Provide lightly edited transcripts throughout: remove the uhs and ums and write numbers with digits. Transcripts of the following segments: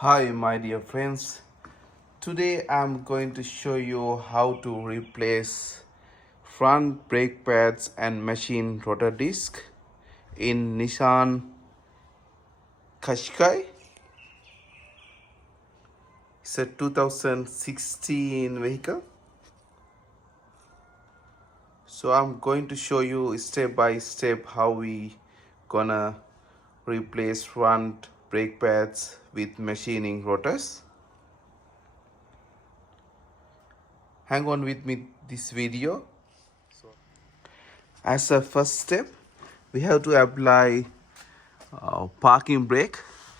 Hi my dear friends, today I'm going to show you how to replace front brake pads and machine rotor disc in Nissan Qashqai. It's a 2016 vehicle. So I'm going to show you step by step how we gonna replace front brake pads with machining rotors. Hang on with me this video. As a first step, we have to apply parking brake.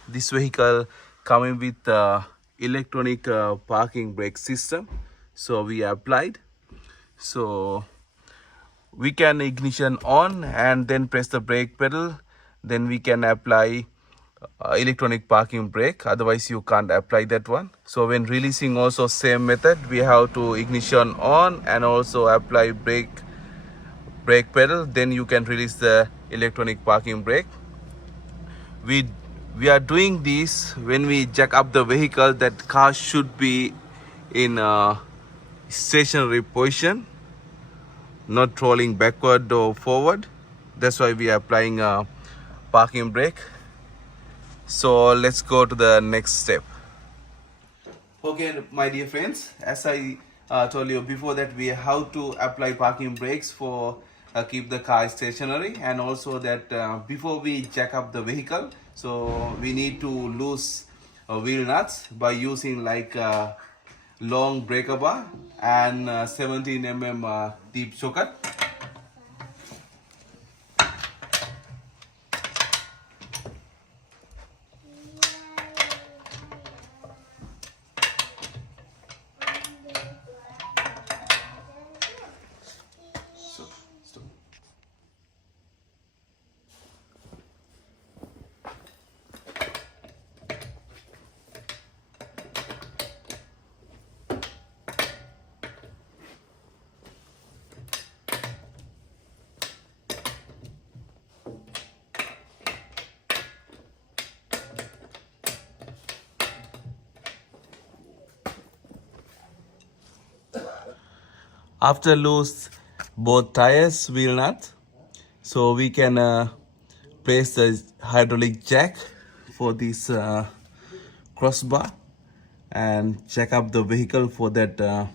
This vehicle coming with electronic parking brake system. So we applied. So we can ignition on and then press the brake pedal. Then we can apply electronic parking brake. Otherwise you can't apply that one. So when releasing also same method. We have to ignition on and also apply brake pedal, then you can release the electronic parking brake. We are doing this when we jack up the vehicle. That car should be in a stationary position, not rolling backward or forward. That's why we are applying a parking brake. So let's go to the next step. Okay, my dear friends, as I told you before that we have to apply parking brakes for keep the car stationary, and also that before we jack up the vehicle, so we need to loose wheel nuts by using like long breaker bar and 17 deep socket. Stop. After loose both tires wheel nut, so we can place the hydraulic jack for this crossbar and check up the vehicle. For that uh,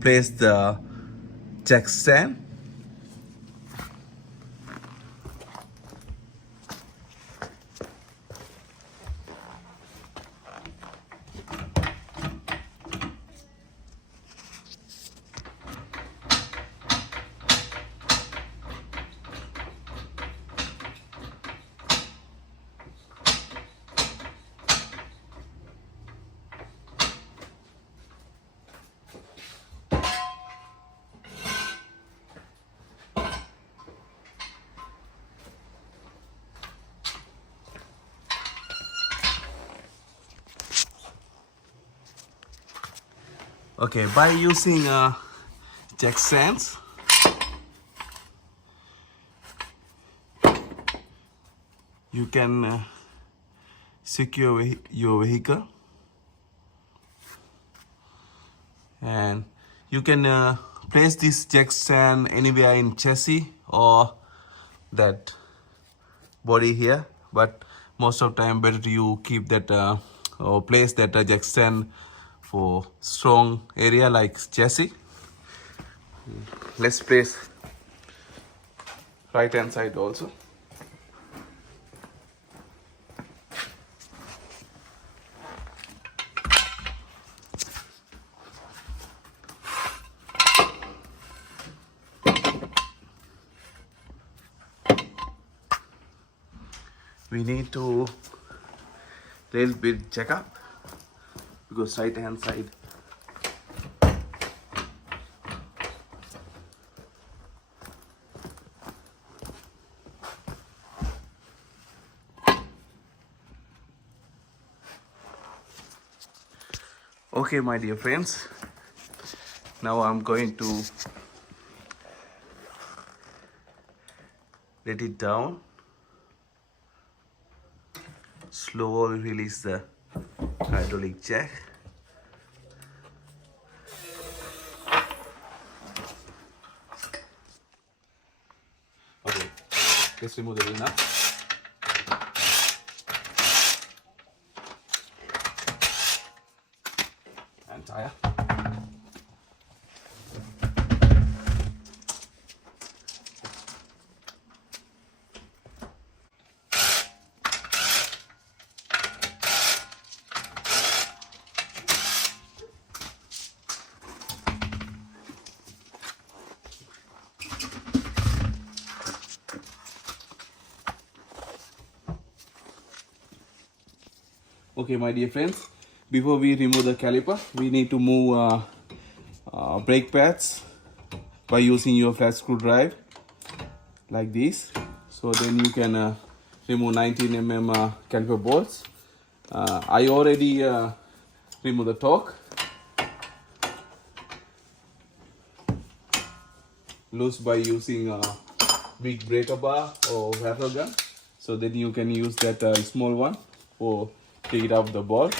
place the jack stand. Okay, by using jack stands, you can secure your vehicle, and you can place this jack stand anywhere in chassis or that body here, but most of time better you keep that or place that jack stand for strong area like chassis. Let's place right hand side also. We need to little bit check up because right hand side. Okay, my dear friends, now I'm going to let it down. slowly release the hydraulic jack. Okay, let's remove the wheel now. And tire. Okay, my dear friends, before we remove the caliper, we need to move brake pads by using your flat screwdriver like this. So then you can remove 19 mm caliper bolts. I already removed the torque. Loose by using a big breaker bar or rattle gun. So then you can use that small one for take it off the ball.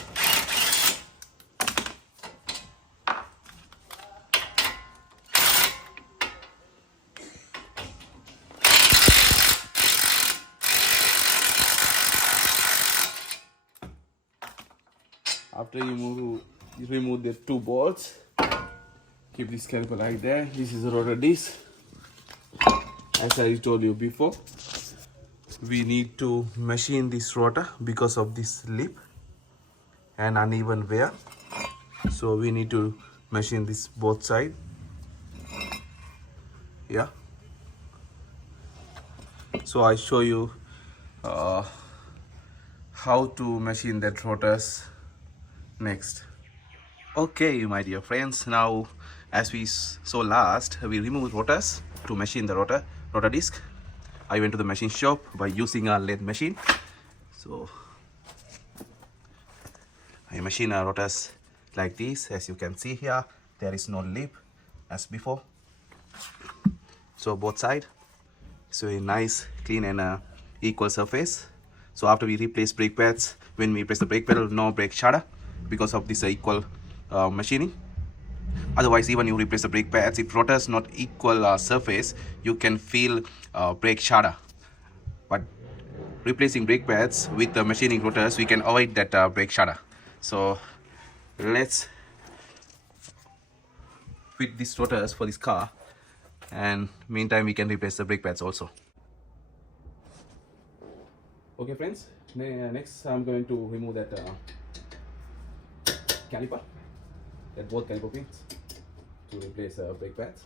After you remove the two bolts, keep this caliper like that. This is a rotor disc. As I told you before, we need to machine this rotor because of this lip and uneven wear. So we need to machine this both side. Yeah. So I show you how to machine that rotors next. Okay, my dear friends, now as we saw last, we remove rotors to machine the rotor disc. I went to the machine shop by using a lathe machine. So I machine our rotors like this. As you can see here, there is no lip as before. So both side, so a nice, clean and equal surface. So after we replace brake pads, when we press the brake pedal, no brake shudder because of this equal machining. Otherwise, even you replace the brake pads, if rotors not equal surface, you can feel brake shudder. But replacing brake pads with the machining rotors, we can avoid that brake shudder. So let's fit these rotors for this car, and meantime we can replace the brake pads also. Okay friends, next I'm going to remove that caliper, that both caliper pins, to replace brake pads.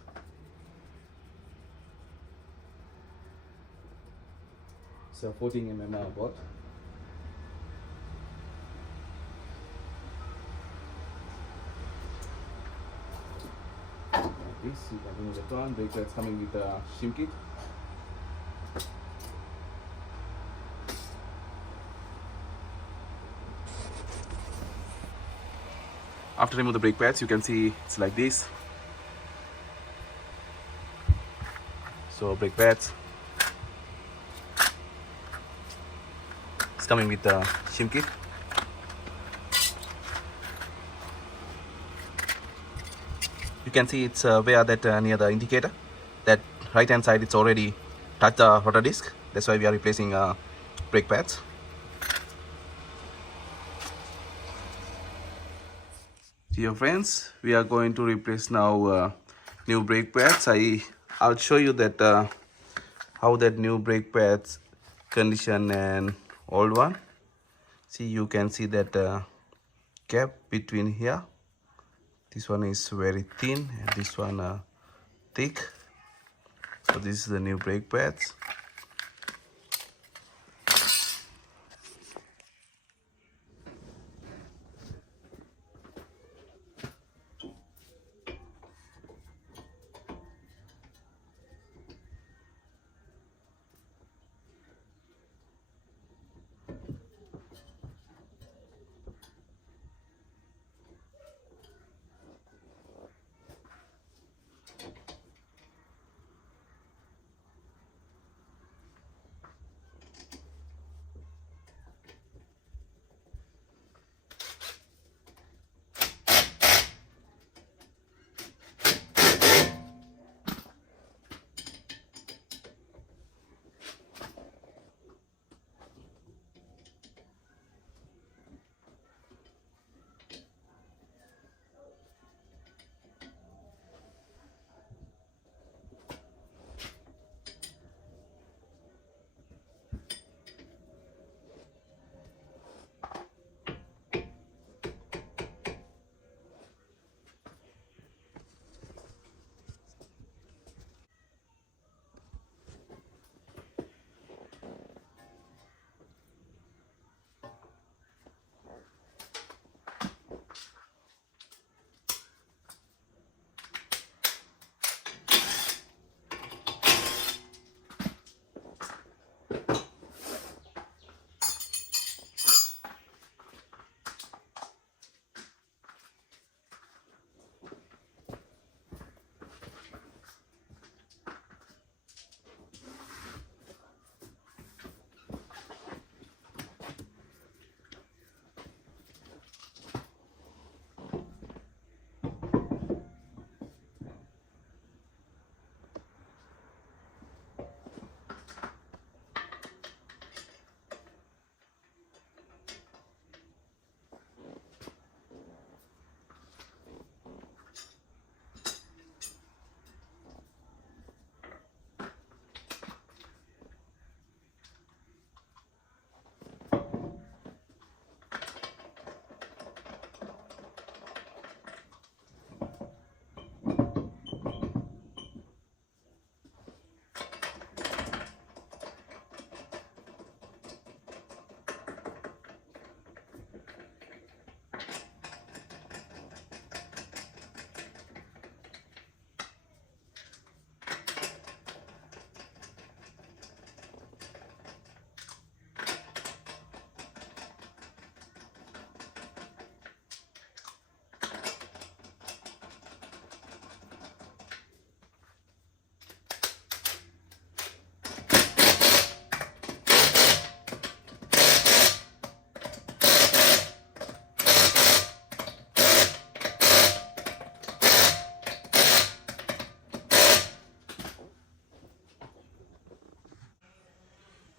So 14 mm bolt. Like this, you can remove the turn. Brake pads coming with a shim kit. After remove the brake pads, you can see it's like this. So brake pads, it's coming with the shim kit. You can see it's where that near the indicator, that right hand side, it's already touched the rotor disc. That's why we are replacing brake pads. Dear friends, we are going to replace now new brake pads. I'll show you that how that new brake pads condition and old one. See, you can see that gap between here. This one is very thin and this one thick. So this is the new brake pads.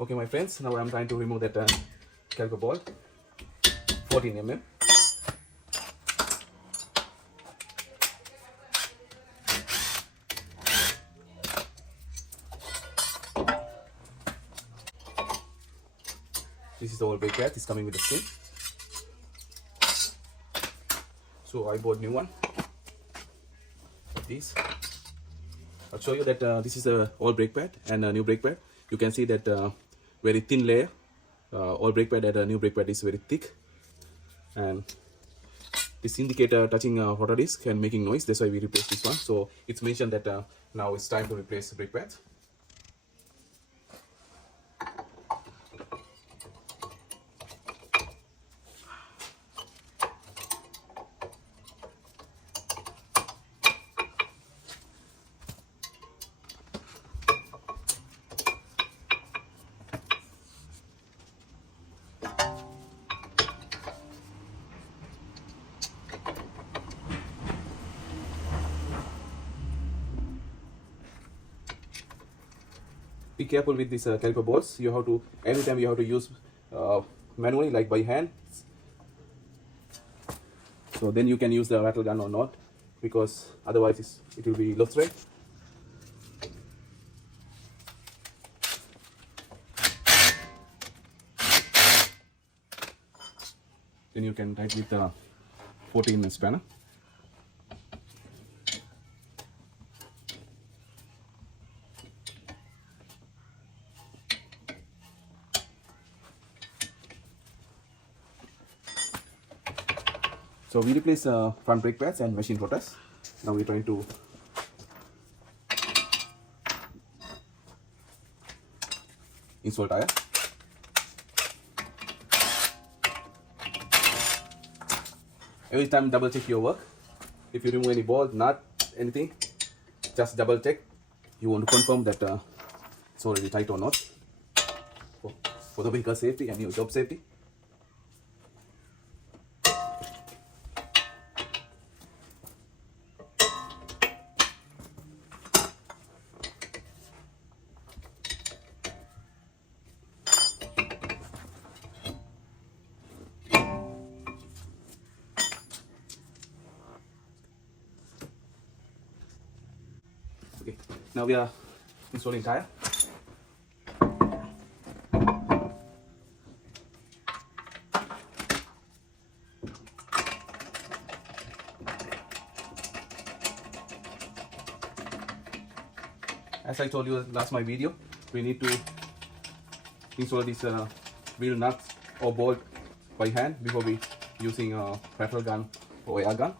Okay, my friends, now I'm trying to remove that caliper ball, 14 mm. This is the old brake pad. It's coming with the skin. So I bought new one. This. I'll show you that this is a old brake pad and a new brake pad. You can see that very thin layer. Old brake pad and a new brake pad is very thick. And this indicator touching rotor disc and making noise. That's why we replaced this one. So it's mentioned that now it's time to replace the brake pads. Be careful with these caliper balls. You have to, every time you have to use manually, like by hand. So then you can use the rattle gun or not, because otherwise it will be lost rate. Then you can tighten with the 14 spanner. So we replace front brake pads and machine rotors. Now we're trying to install tire. Every time double check your work. If you remove any bolt, nut, anything, just double check. You want to confirm that it's already tight or not, for the vehicle safety and your job safety. Okay, now we are installing tire. As I told you last my video, we need to install this wheel nuts or bolt by hand before we using a rattle gun or air gun.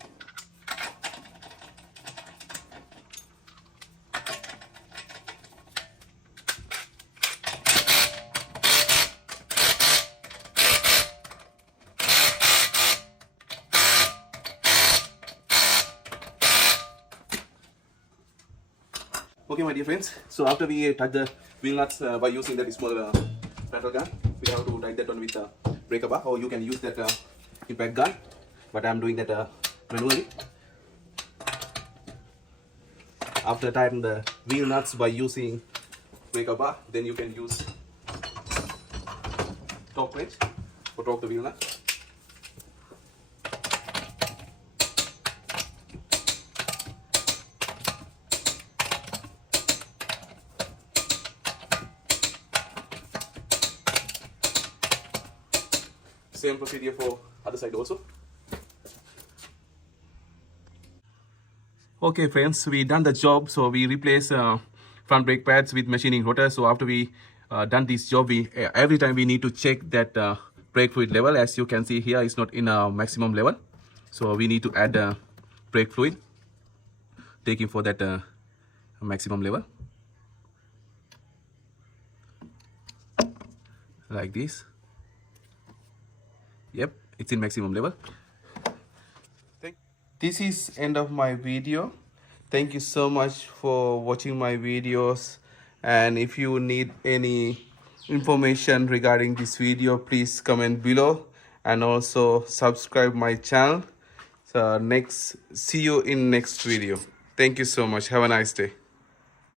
Okay, my dear friends, so after we touch the wheel nuts by using that small rattle gun, we have to tighten that one with a breaker bar, or you can use that impact gun, but I am doing that manually. After tightening the wheel nuts by using breaker bar, then you can use torque wrench for torque the wheel nut. Same procedure for other side also. Okay friends, we done the job. So we replace front brake pads with machining rotors. So after we done this job, we every time we need to check that brake fluid level. As you can see here, it's not in a maximum level. So we need to add brake fluid, taking for that maximum level. Like this. Yep, it's in maximum level. This is end of my video. Thank you so much for watching my videos, and if you need any information regarding this video, please comment below and also subscribe my channel. So see you in next video. Thank you so much. Have a nice day.